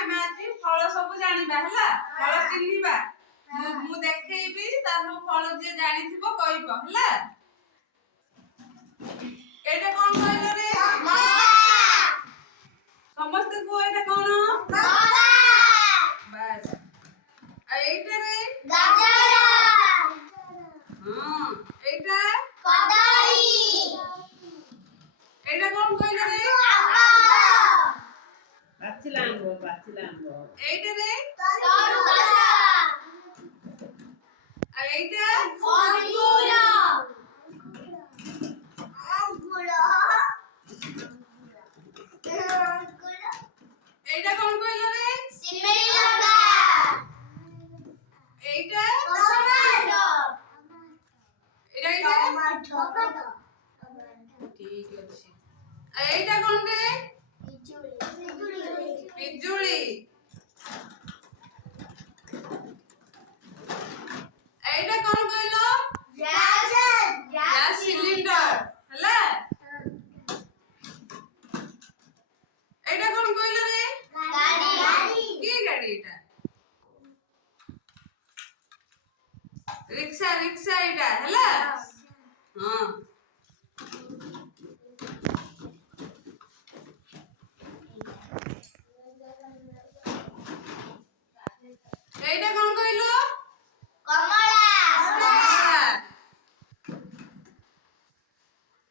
ଆମେ ଆଜି ଫଳ ସବୁ ଜାଣିବା ହେଲା ଫଳ ଚିହ୍ନିବା ମୁଁ ଦେଖେଇବି ତାର ଫଳ ଯିଏ ଜାଣିଥିବ କହିବ ହେଲା ଏଇଟା କଣ କହିଲ ରେ ସମସ୍ତେ କୁହ ଏଇଟା କଣ ବାସ୍ এইটা রে গাজর হ্যাঁ এইটা কদলী এইটা কোন কইলো রে পাচিলাঙ্গ এইটা রে তরুগাছা আর এইটা অঙ্গুর এইটা কোন কইলো রে শিমেলি লঙ্কা এইটা টমেটো এটা কি টমেটো ঠিক আছে এইটা কোন রে পিজুলি এইটা কোন কইলো গ্যাস সিলিন্ডার হলা এইটা কোন কইলো রে গাড়ি কি গাড়ি এটা রিকশা রিকশা এটা হলা হ্যাঁ এইটা কোন কইলো কমলা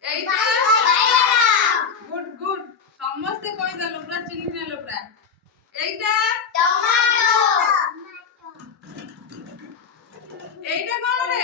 এইটা গুড গুড সমস্তে কই দেলো পুরা চিনি নেলো পুরা এইটা টমেটো এইটা কোন রে